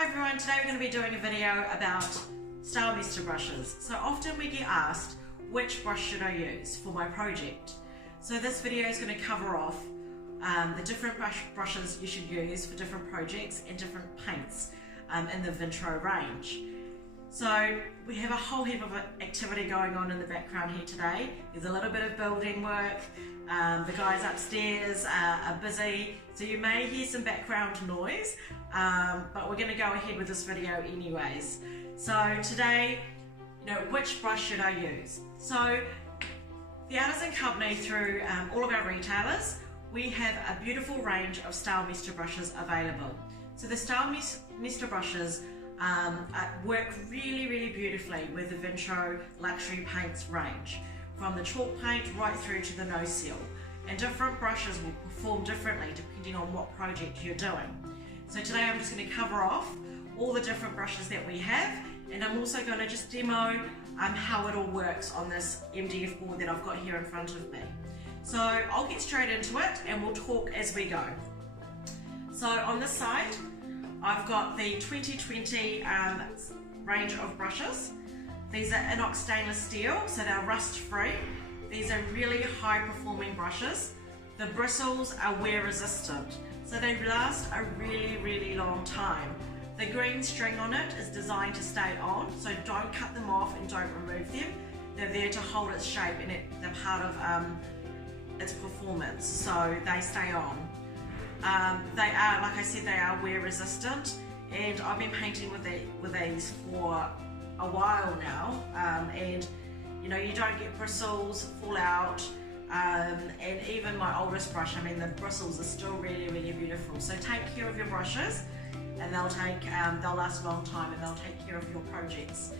Hi everyone, today we're going to be doing a video about Style Mister brushes. So often we get asked, which brush should I use for my project? So this video is going to cover off the different brushes you should use for different projects and different paints in the Vintro range. So we have a whole heap of activity going on in the background here today. There's a little bit of building work. The guys upstairs are busy, so you may hear some background noise, but we're going to go ahead with this video anyways. So today, which brush should I use? So the Artisan Company, through all of our retailers, we have a beautiful range of Style Mister brushes available. So the Style Mister brushes work really beautifully with the Vintro luxury paints range, from the chalk paint right through to the no seal, and different brushes will perform differently depending on what project you're doing. So today I'm just going to cover off all the different brushes that we have, and I'm also going to just demo how it all works on this MDF board that I've got here in front of me. So I'll get straight into it and we'll talk as we go. So on this side I've got the 2020 range of brushes. These are inox stainless steel, so they're rust free. These are really high performing brushes. The bristles are wear resistant, so they last a really long time. The green string on it is designed to stay on, so don't cut them off and don't remove them. They're there to hold its shape and they're part of its performance, so they stay on. They are, like I said, they are wear resistant, and I've been painting with these for a while now, and you don't get bristles fall out, and even my oldest brush, I mean, the bristles are still really beautiful. So take care of your brushes, and they'll last a long time, and they'll take care of your projects.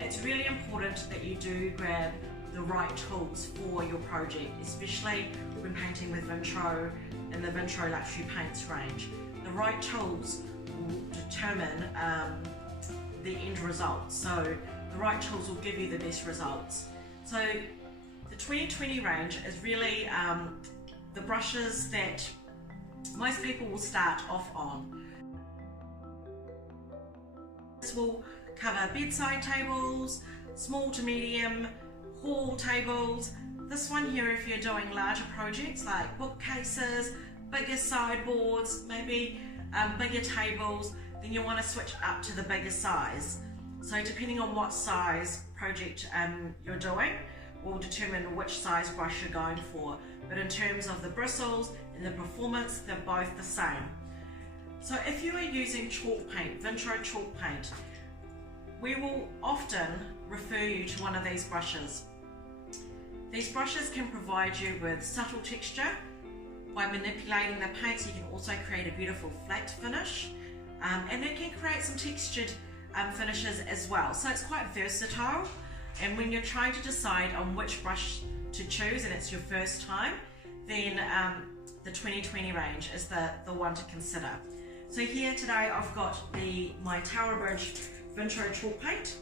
It's really important that you do grab the right tools for your project, especially when painting with Vintro and the Vintro luxury paints range. The right tools will determine the end result. So the right tools will give you the best results. So the 2020 range is really the brushes that most people will start off on. This will cover bedside tables, small to medium, hall tables. This one here, if you're doing larger projects like bookcases, bigger sideboards, maybe bigger tables, then you want to switch up to the bigger size. So depending on what size project you're doing will determine which size brush you're going for. But in terms of the bristles and the performance, they're both the same. So if you are using chalk paint, Vintro chalk paint, we will often refer you to one of these brushes. These brushes can provide you with subtle texture. By manipulating the paints, you can also create a beautiful flat finish, and it can create some textured finishes as well. So it's quite versatile, and when you're trying to decide on which brush to choose and it's your first time, then the 2020 range is the one to consider. So here today I've got my Tower Bridge Vintro chalk paint.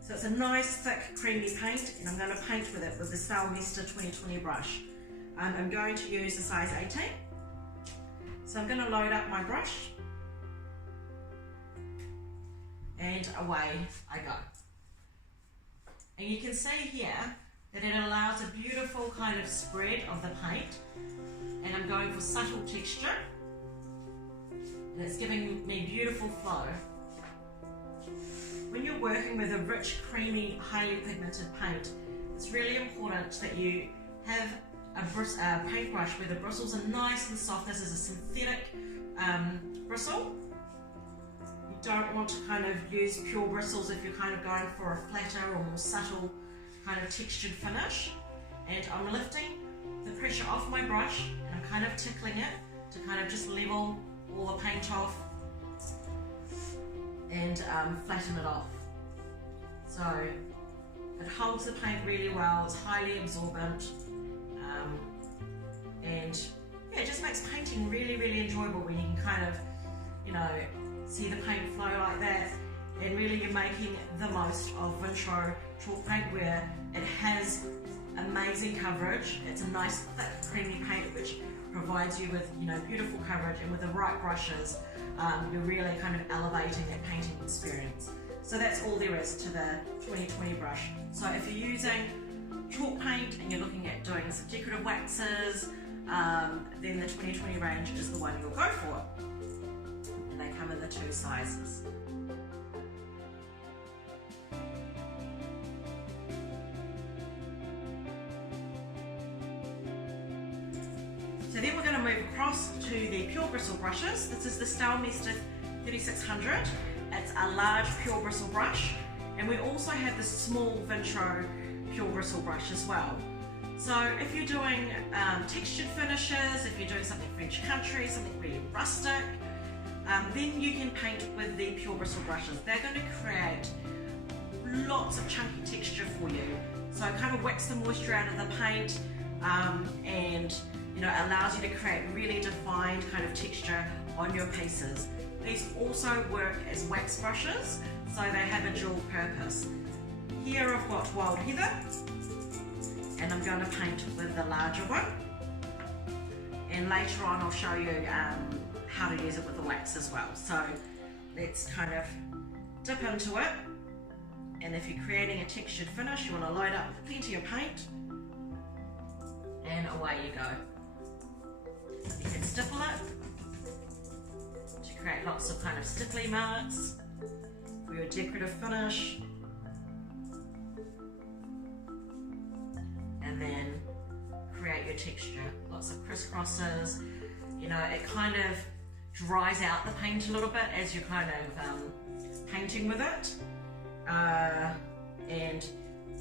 So it's a nice thick creamy paint, and I'm going to paint with it with the Style Mister 2020 brush. I'm going to use the size 18. So I'm going to load up my brush, and away I go. And you can see here that it allows a beautiful kind of spread of the paint, and I'm going for subtle texture, and it's giving me beautiful flow. When you're working with a rich, creamy, highly pigmented paint, it's really important that you have a paintbrush where the bristles are nice and soft. This is a synthetic bristle. You don't want to kind of use pure bristles if you're kind of going for a flatter or more subtle kind of textured finish. And I'm lifting the pressure off my brush, and I'm kind of tickling it to kind of just level all the paint off and flatten it off. So it holds the paint really well, it's highly absorbent, and yeah, it just makes painting really enjoyable when you can kind of, see the paint flow like that, and really you're making the most of Vintro chalk paint, where it has amazing coverage. It's a nice thick creamy paint which provides you with, you know, beautiful coverage, and with the right brushes, you're really kind of elevating that painting experience. So that's all there is to the 2020 brush. So if you're using chalk paint and you're looking at doing some decorative waxes, then the 2020 range is the one you'll go for. And they come in the 2 sizes. So then we're going to move across to the pure bristle brushes. This is the Stylemaster 3600. It's a large pure bristle brush, and we also have the small Vintro pure bristle brush as well. So if you're doing textured finishes, if you're doing something French country, something really rustic, then you can paint with the pure bristle brushes. They're going to create lots of chunky texture for you. So it kind of wicks the moisture out of the paint, and you know, allows you to create really defined kind of texture on your pieces. These also work as wax brushes, so they have a dual purpose. Here I've got Wild Heather, and I'm going to paint with the larger one. And later on I'll show you how to use it with the wax as well. So let's kind of dip into it. And if you're creating a textured finish, you want to load up plenty of paint, and away you go. You can stipple it to create lots of kind of stipply marks for your decorative finish, and then create your texture. Lots of crisscrosses. You know, it kind of dries out the paint a little bit as you're kind of painting with it, and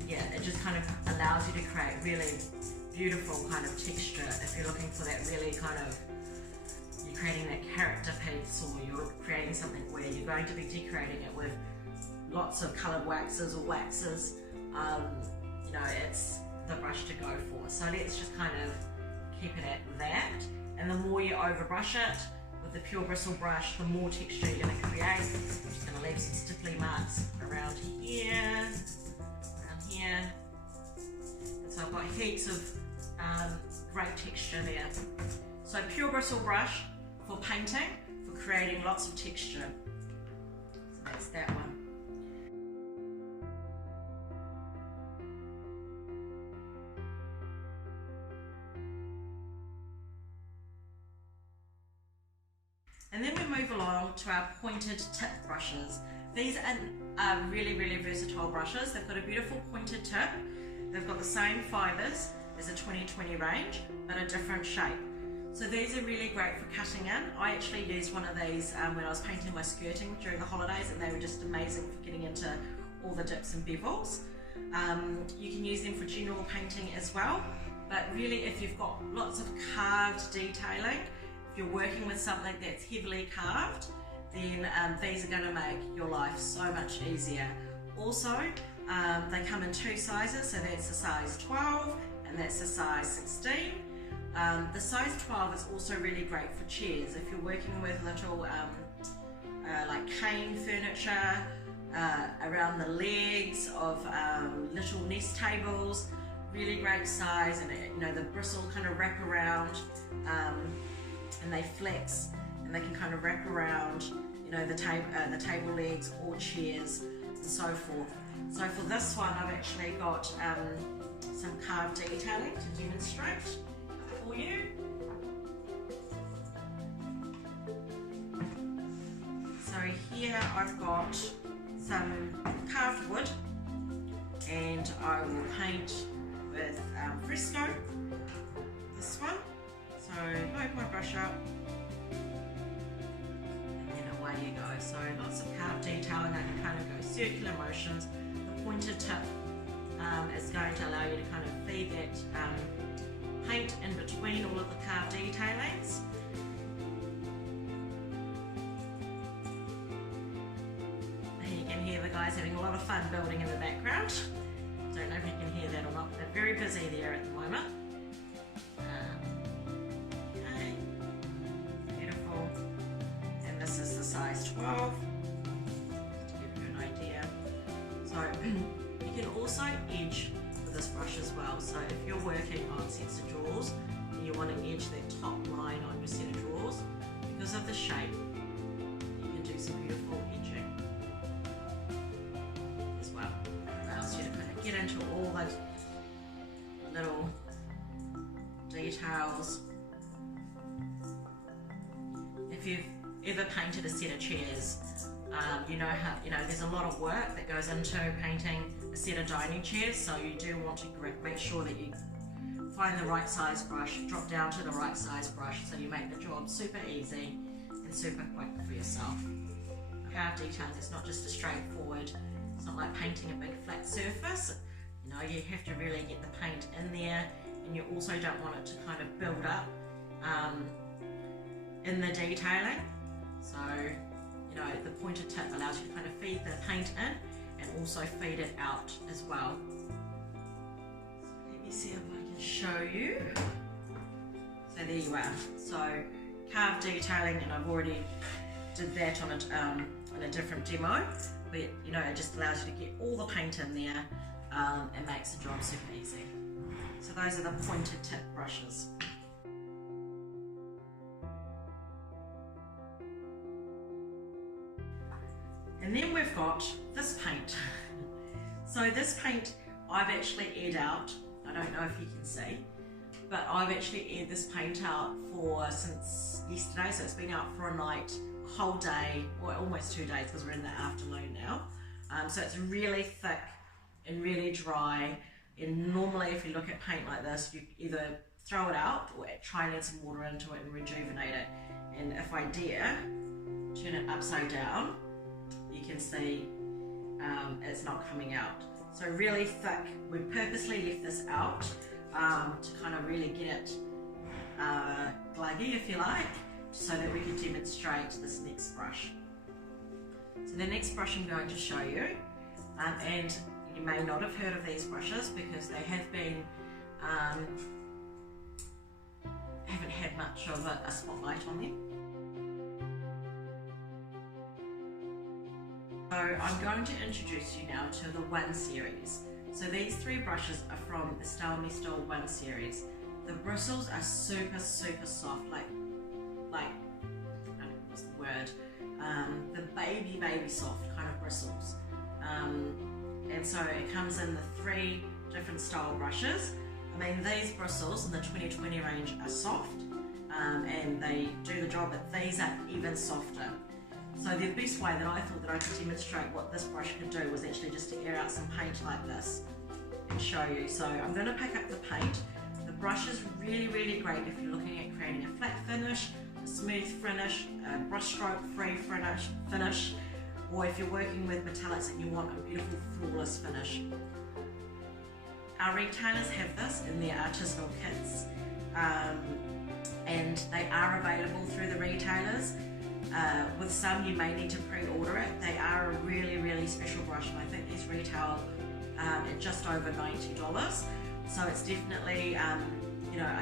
yeah, it just kind of allows you to create really beautiful kind of texture. If you're looking for that really kind of, you're creating that character piece, or you're creating something where you're going to be decorating it with lots of coloured waxes or waxes, you know, it's the brush to go for. So let's just kind of keep it at that, and the more you overbrush it with the pure bristle brush, the more texture you're going to create. I'm just going to leave some stipply marks around here, and so I've got heaps of great texture there. So pure bristle brush for painting, for creating lots of texture. So that's that one. And then we move along to our pointed tip brushes. These are really, really versatile brushes. They've got a beautiful pointed tip. They've got the same fibres as a 2020 range, but a different shape. So these are really great for cutting in. I actually used one of these when I was painting my skirting during the holidays, and they were just amazing for getting into all the dips and bevels. You can use them for general painting as well, but really if you've got lots of carved detailing, if you're working with something that's heavily carved, then these are going to make your life so much easier. Also, they come in 2 sizes, so that's a size 12 and that's a size 16. The size 12 is also really great for chairs. If you're working with little like cane furniture around the legs of little nest tables, really great size, and you know, the bristle kind of wrap around and they flex, and they can kind of wrap around, you know, the table legs or chairs and so forth. So for this one, I've actually got some carved detailing to demonstrate for you. So here I've got some carved wood, and I will paint with fresco, this one. So load my brush up, and then away you go. So lots of carved detailing. I can kind of go circular motions. The pointed tip is going to allow you to kind of feed that paint in between all of the carved detailings. And you can hear the guys having a lot of fun building in the background. Don't know if you can hear that or not. They're very busy there at the moment. Okay, beautiful. And this is the size 12, to give you an idea. So you can also edge with this brush as well. So if you're working on sets of drawers and you want to edge that top line on your set of drawers. Because of the shape, you can do some beautiful edging as well. Allows you to kind of get into all those little details. If you've ever painted a set of chairs, you know how, there's a lot of work that goes into painting a set of dining chairs, so you do want to make sure that you find the right size brush, drop down to the right size brush, so you make the job super easy and super quick for yourself. Carved detailing is not just a straightforward, it's not like painting a big flat surface. You have to really get the paint in there, and you also don't want it to kind of build up in the detailing. So, the pointed tip allows you to kind of feed the paint in and also feed it out as well. So let me see if I can show you. So there you are. So carved detailing, and I've already did that on a different demo, but it just allows you to get all the paint in there and makes the job super easy. So those are the pointed tip brushes. And then we've got this paint. So this paint I've actually aired out. I don't know if you can see, but I've actually aired this paint out since yesterday, so it's been out for a night, a whole day, or almost 2 days because we're in the afternoon now. So it's really thick and really dry, and normally if you look at paint like this, you either throw it out or try and add some water into it and rejuvenate it. And if I dare turn it upside down, you can see it's not coming out. So really thick. We purposely left this out to kind of really get it gluggy, if you like, so that we can demonstrate this next brush. So the next brush I'm going to show you, and you may not have heard of these brushes because they have been haven't had much of a spotlight on them. So I'm going to introduce you now to the 1 series. So these 3 brushes are from the Style Me Still 1 series. The bristles are super soft, like I don't know what's the word, the baby soft kind of bristles. And so it comes in the 3 different style brushes. I mean, these bristles in the 2020 range are soft, and they do the job, but these are even softer. So the best way that I thought that I could demonstrate what this brush could do was actually just to air out some paint like this and show you. So I'm going to pick up the paint. The brush is really great if you're looking at creating a flat finish, a smooth finish, a brush stroke free finish, or if you're working with metallics and you want a beautiful flawless finish. Our retailers have this in their artisanal kits, and they are available through the retailers. With some you may need to pre-order it. They are a really special brush, and I think these retail at just over $90. So it's definitely a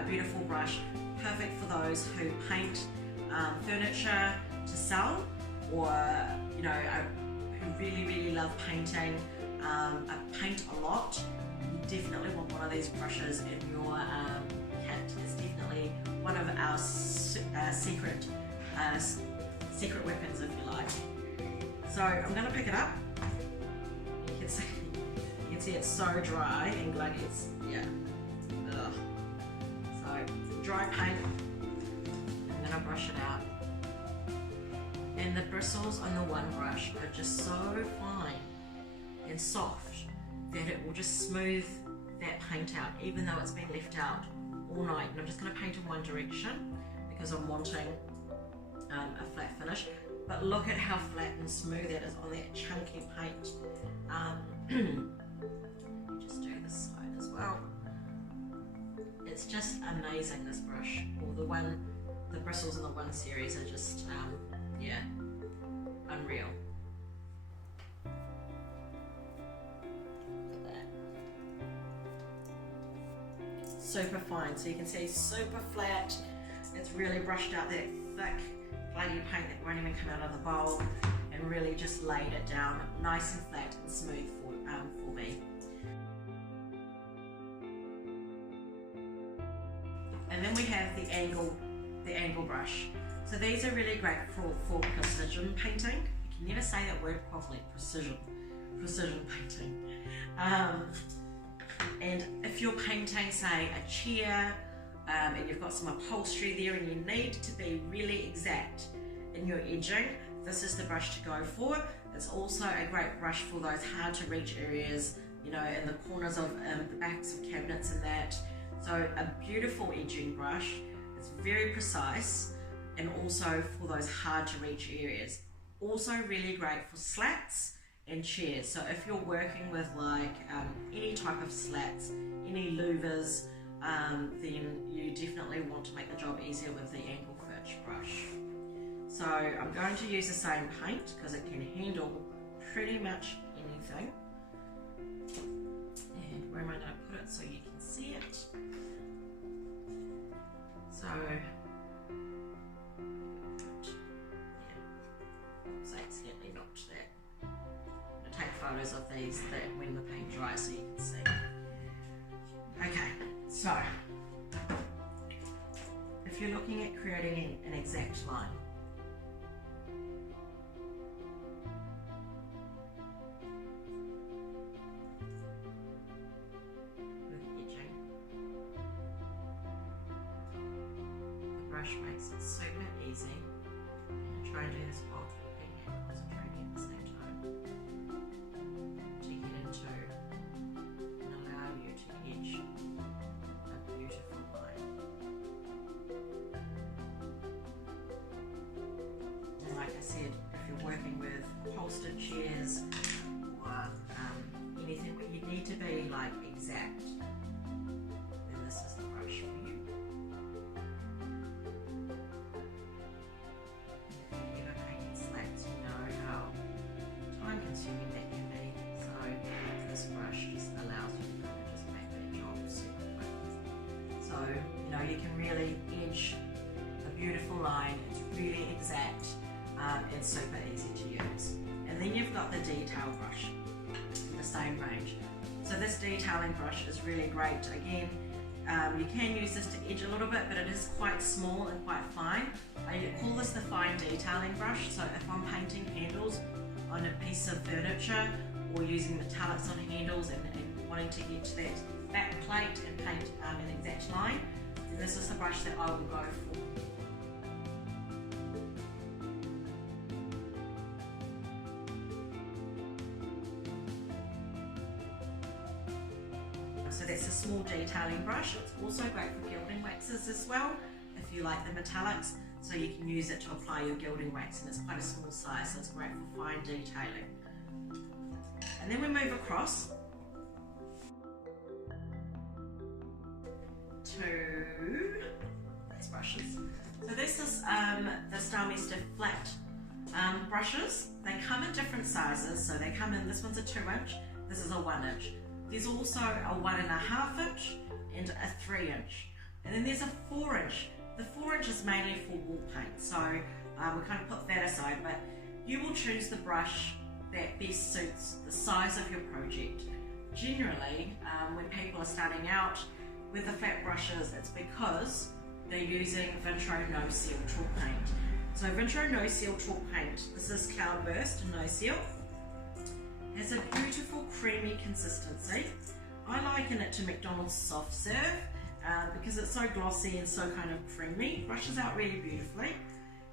beautiful brush, perfect for those who paint furniture to sell, or who really love painting, paint a lot. You definitely want one of these brushes in your kit. It's definitely one of our secret weapons, if you like. So I'm going to pick it up. You can see it's so dry and gluggy. Ugh. So dry paint. I'm going to brush it out. And the bristles on the 1 brush are just so fine and soft that it will just smooth that paint out, even though it's been left out all night. And I'm just going to paint in one direction because I'm wanting a flat finish, but look at how flat and smooth it is on that chunky paint. Just do this side as well. It's just amazing, this brush. The bristles in the 1 series are just unreal. Look at that. Super fine, so you can see super flat. It's really brushed out that thick gluggy paint that won't even come out of the bowl, and really just laid it down nice and flat and smooth for me. And then we have the angle brush. So these are really great for precision painting. You can never say that word properly, precision painting. And if you're painting, say, a chair, and you've got some upholstery there and you need to be really exact in your edging, this is the brush to go for. It's also a great brush for those hard to reach areas, you know, in the corners of the backs of cabinets and that. So a beautiful edging brush. It's very precise and also for those hard to reach areas. Also really great for slats and chairs. So if you're working with like any type of slats, any louvers, then you definitely want to make the job easier with the angle brush. So I'm going to use the same paint because it can handle pretty much anything. And where am I going to put it so you can see it? So, so accidentally knocked that. I'm going to take photos of these when the paint dries so you can see. Okay, so if you're looking at creating an exact line, brush makes it super easy. And try and do this while talking and concentrating at the same time to get into and allow you to edge a beautiful line. And like I said, if you're working with upholstered chairs or anything where you need to be like exact, then this is the brush for you. Consuming that can be, so this brush just allows you to kind of just make that job super quick. So you know you can really edge a beautiful line. It's really exact. It's super easy to use. And then you've got the detail brush in the same range. So this detailing brush is really great. Again, you can use this to edge a little bit, but it is quite small and quite fine. I call this the fine detailing brush. So if I'm painting handles on a piece of furniture or using metallics on handles and wanting to get to that back plate and paint an exact line, then this is the brush that I will go for. So that's a small detailing brush. It's also great for gilding waxes as well, if you like the metallics. So you can use it to apply your gilding wax, and it's quite a small size, so it's great for fine detailing. And then we move across to these brushes. So this is the Stylmeister flat brushes. They come in different sizes. So they come in, this one's a 2-inch, this is a 1-inch. There's also a 1.5-inch and a 3-inch. And then there's a 4-inch. The 4-inch is mainly for wall paint, so we kind of put that aside, but you will choose the brush that best suits the size of your project. Generally, when people are starting out with the flat brushes, it's because they're using Vintro No Seal Chalk Paint. So Vintro No Seal Chalk Paint, this is Cloudburst No Seal. Has a beautiful creamy consistency. I liken it to McDonald's soft serve. Because it's so glossy and so kind of creamy, brushes out really beautifully.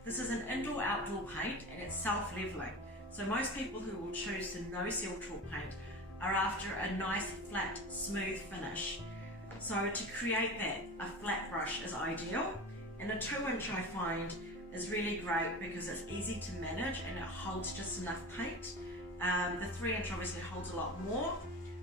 This is an indoor-outdoor paint and it's self-leveling. So most people who will choose the no seal chalk paint are after a nice, flat, smooth finish. So to create that, a flat brush is ideal. And a 2-inch I find is really great because it's easy to manage and it holds just enough paint. The 3-inch obviously holds a lot more.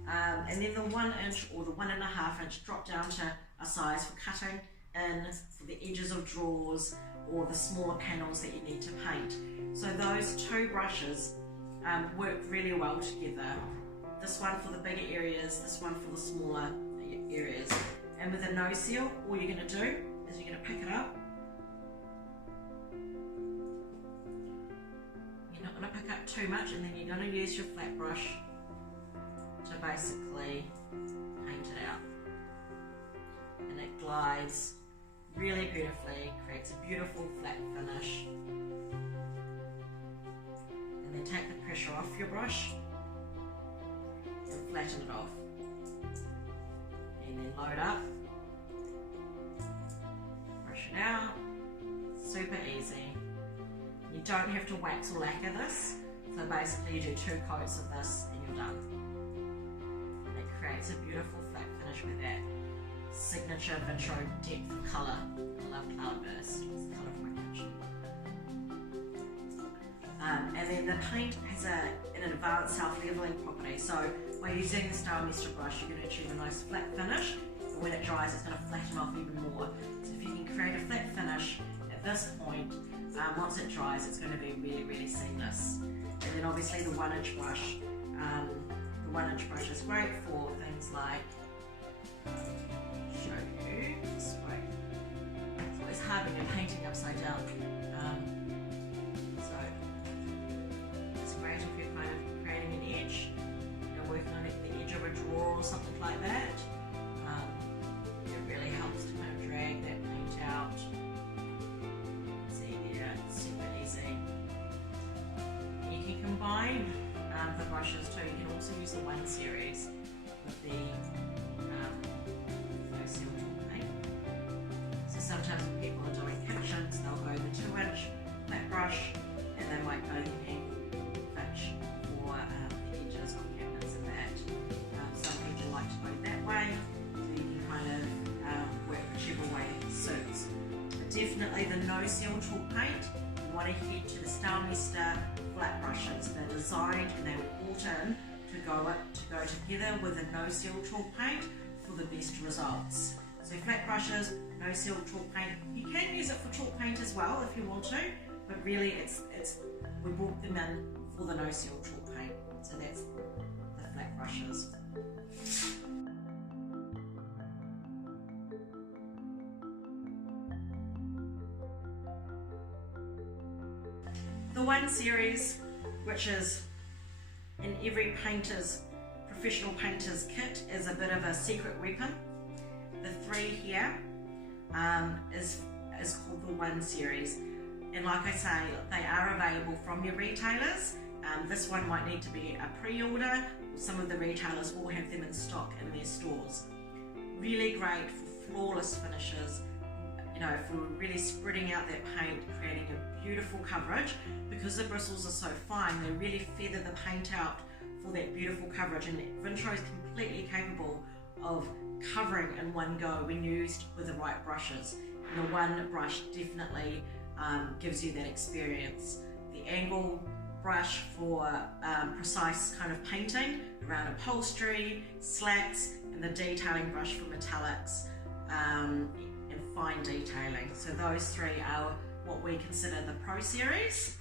And then the 1-inch or the 1.5-inch drop down to a size for cutting in for the edges of drawers or the smaller panels that you need to paint. So those two brushes work really well together. This one for the bigger areas, this one for the smaller areas. And with a no seal, all you're going to do is you're going to pick it up. You're not going to pick up too much, and then you're going to use your flat brush to basically paint it out, and it glides really beautifully, creates a beautiful flat finish. And then take the pressure off your brush and flatten it off. And then load up, brush it out, super easy. You don't have to wax or lacquer this, so basically you do 2 coats of this and you're done. And it creates a beautiful flat finish with that signature Vintro depth of colour. I love Cloudburst, it's the colour of my kitchen. And then the paint has an advanced self-leveling property, so by using the Stylemister brush you're going to achieve a nice flat finish, but when it dries it's going to flatten off even more. So if you can create a flat finish at this point, once it dries it's going to be really, really seamless. And then obviously the 1-inch brush. The 1-inch brush is great for things like, show you, it's great. It's always hard when you're painting upside down. So it's great if you're kind of creating an edge, you're working on the edge of a drawer or something like that. It really helps to kind of drag that paint out. See there, it's super easy. You can combine the brushes too. You can also use the 1 series with the no seal chalk paint. So sometimes when people are doing kitchens, they'll go the 2-inch flat brush and they might go the angle pitch for the edges on cabinets and that. Some people like to go that way, so you can kind of work whichever way suits. But definitely the no seal chalk paint, you want to head to the Stylemister flat brushes. They're designed and they were brought in to go together with a no seal chalk paint for the best results. So flat brushes, no seal chalk paint. You can use it for chalk paint as well if you want to, but really we brought them in for the no seal chalk paint. So that's the flat brushes. The 1 series, which is in every professional painter's kit, is a bit of a secret weapon. The 3 here is called the 1 series. And like I say, they are available from your retailers. This one might need to be a pre-order. Some of the retailers will have them in stock in their stores. Really great for flawless finishes, you know, for really spreading out that paint, creating a beautiful coverage. Because the bristles are so fine, they really feather the paint out for that beautiful coverage, and Vintro is completely capable of covering in one go when used with the right brushes. And the 1 brush definitely gives you that experience. The angle brush for precise kind of painting around upholstery, slats, and the detailing brush for metallics and fine detailing. So those 3 are what we consider the Pro Series.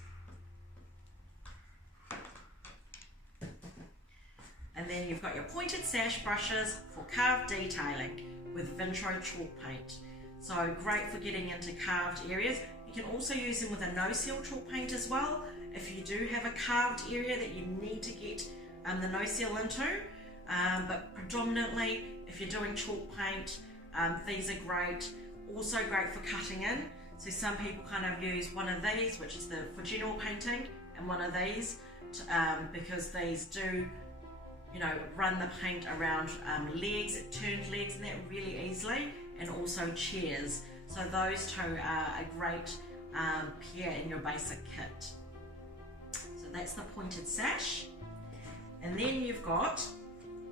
And then you've got your pointed sash brushes for carved detailing with Vintro Chalk Paint. So great for getting into carved areas. You can also use them with a no seal chalk paint as well. If you do have a carved area that you need to get the no seal into, but predominantly if you're doing chalk paint, these are great. Also great for cutting in. So some people kind of use one of these, which is for general painting, and one of these because these do, you know, run the paint around legs, it turns legs and that really easily, and also chairs. So those 2 are a great pair in your basic kit. So that's the pointed sash. And then you've got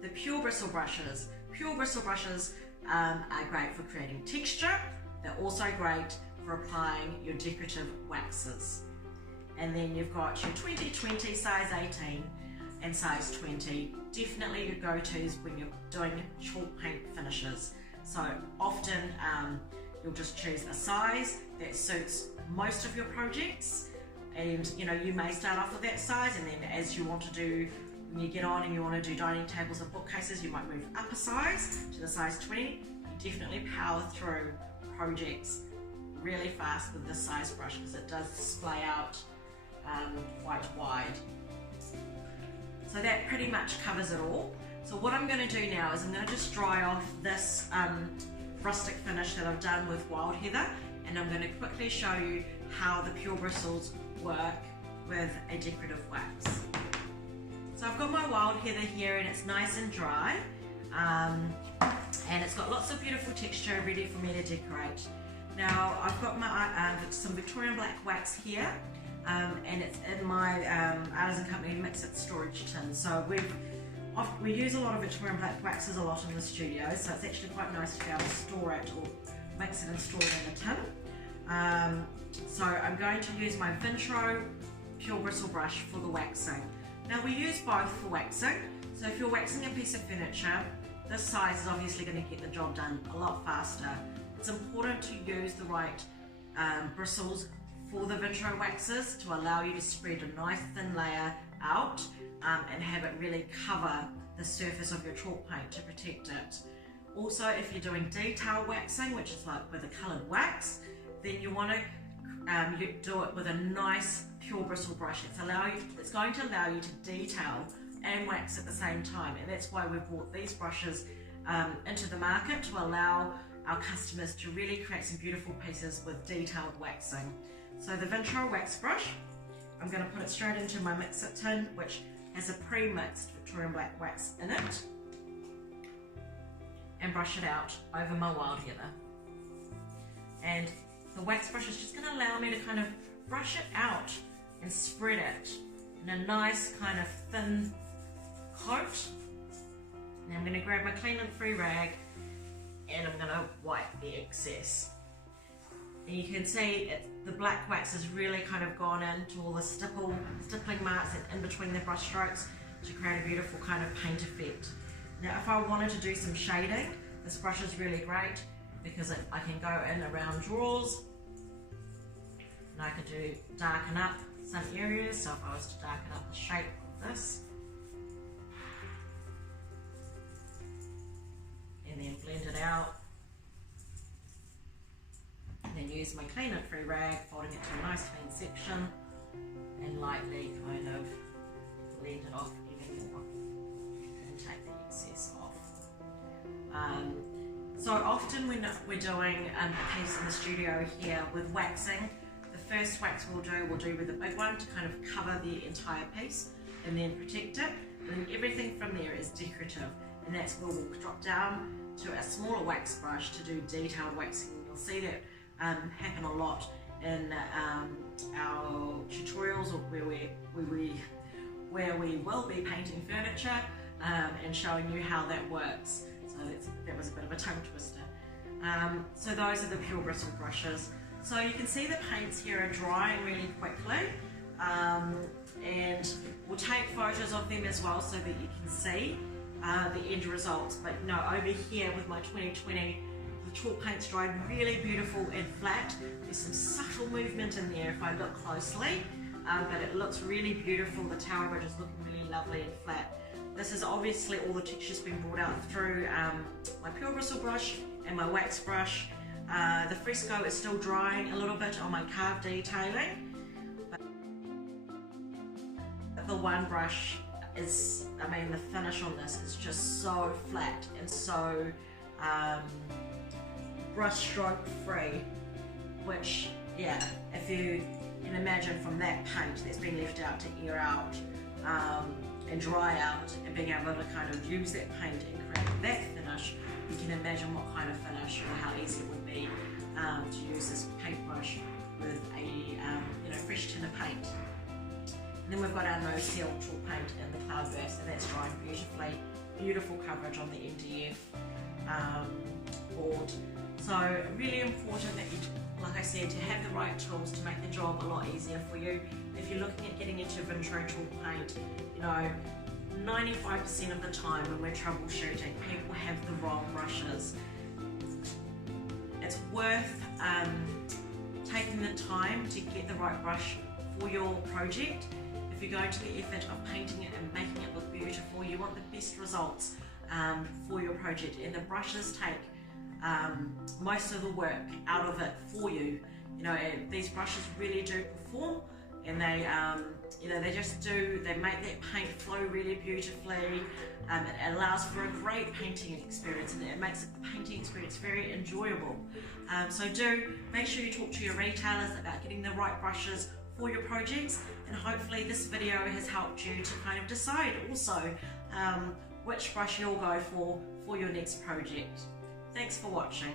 the pure bristle brushes. Pure bristle brushes are great for creating texture. They're also great for applying your decorative waxes. And then you've got your 2020, size 18 and size 20. Definitely your go-tos when you're doing chalk paint finishes. So often you'll just choose a size that suits most of your projects, and you know, you may start off with that size, and then as you want to do, when you get on and you want to do dining tables or bookcases, you might move up a size to the size 20. You definitely power through projects really fast with this size brush because it does display out quite wide. So that pretty much covers it all. So what I'm going to do now is I'm going to just dry off this rustic finish that I've done with wild heather, and I'm going to quickly show you how the pure bristles work with a decorative wax. So I've got my wild heather here and it's nice and dry, and it's got lots of beautiful texture ready for me to decorate. Now I've got my some Victorian black wax here, and it's in my Artisan Company Mix It storage tin. So we use a lot of Victorian black waxes a lot in the studio, so it's actually quite nice to be able to store it or mix it and store it in a tin. So I'm going to use my Vintro pure bristle brush for the waxing. Now we use both for waxing, so if you're waxing a piece of furniture, this size is obviously going to get the job done a lot faster. It's important to use the right bristles for the Vintro waxes to allow you to spread a nice thin layer out and have it really cover the surface of your chalk paint to protect it. Also, if you're doing detail waxing, which is like with a coloured wax, then you want to do it with a nice pure bristle brush. It's going to allow you to detail and wax at the same time, and that's why we've brought these brushes into the market, to allow our customers to really create some beautiful pieces with detailed waxing. So the Vintro wax brush, I'm going to put it straight into my Mix It tin, which has a pre-mixed Victorian black wax in it, and brush it out over my wild heather. And the wax brush is just going to allow me to kind of brush it out and spread it in a nice kind of thin coat. Now I'm going to grab my clean and free rag and I'm going to wipe the excess. And you can see the black wax has really kind of gone into all the stippling marks and in between the brush strokes to create a beautiful kind of paint effect. Now if I wanted to do some shading, this brush is really great because I can go in around drawers and I can darken up some areas. So if I was to darken up the shape of this and then blend it out, and then use my clean and free rag, folding it to a nice clean section, and lightly kind of blend it off even more and take the excess off. So often when we're doing a piece in the studio here with waxing, the first wax we'll do with a big one to kind of cover the entire piece and then protect it, and then everything from there is decorative, and that's where we'll drop down to a smaller wax brush to do detailed waxing. You'll see that happen a lot in our tutorials, or where we will be painting furniture and showing you how that works. So that was a bit of a tongue twister. So those are the pure bristle brushes. So you can see the paints here are drying really quickly, and we'll take photos of them as well so that you can see the end results. But over here with my 2020, the chalk paint's dried really beautiful and flat. There's some subtle movement in there if I look closely, but it looks really beautiful. The tower bridge is looking really lovely and flat. This is obviously all the texture's been brought out through my pure bristle brush and my wax brush. The fresco is still drying a little bit on my carved detailing, but the one brush is, the finish on this is just so flat and so brush stroke free, which, yeah, if you can imagine from that paint that's been left out to air out and dry out, and being able to kind of use that paint and create that finish, you can imagine what kind of finish or how easy it would be to use this paintbrush with a fresh tin of paint. And then we've got our no seal chalk paint in the cloudburst, and that's drying beautifully. Beautiful coverage on the MDF board. So really important that you, like I said, to have the right tools to make the job a lot easier for you. If you're looking at getting into Vintro chalk paint, 95% of the time when we're troubleshooting, people have the wrong brushes. It's worth taking the time to get the right brush for your project. If you're going to the effort of painting it and making it look beautiful, you want the best results for your project, and the brushes take most of the work out of it for you. These brushes really do perform and they they make that paint flow really beautifully. It allows for a great painting experience, and it makes the painting experience very enjoyable. So do make sure you talk to your retailers about getting the right brushes for your projects, and hopefully this video has helped you to kind of decide also which brush you'll go for your next project. Thanks for watching.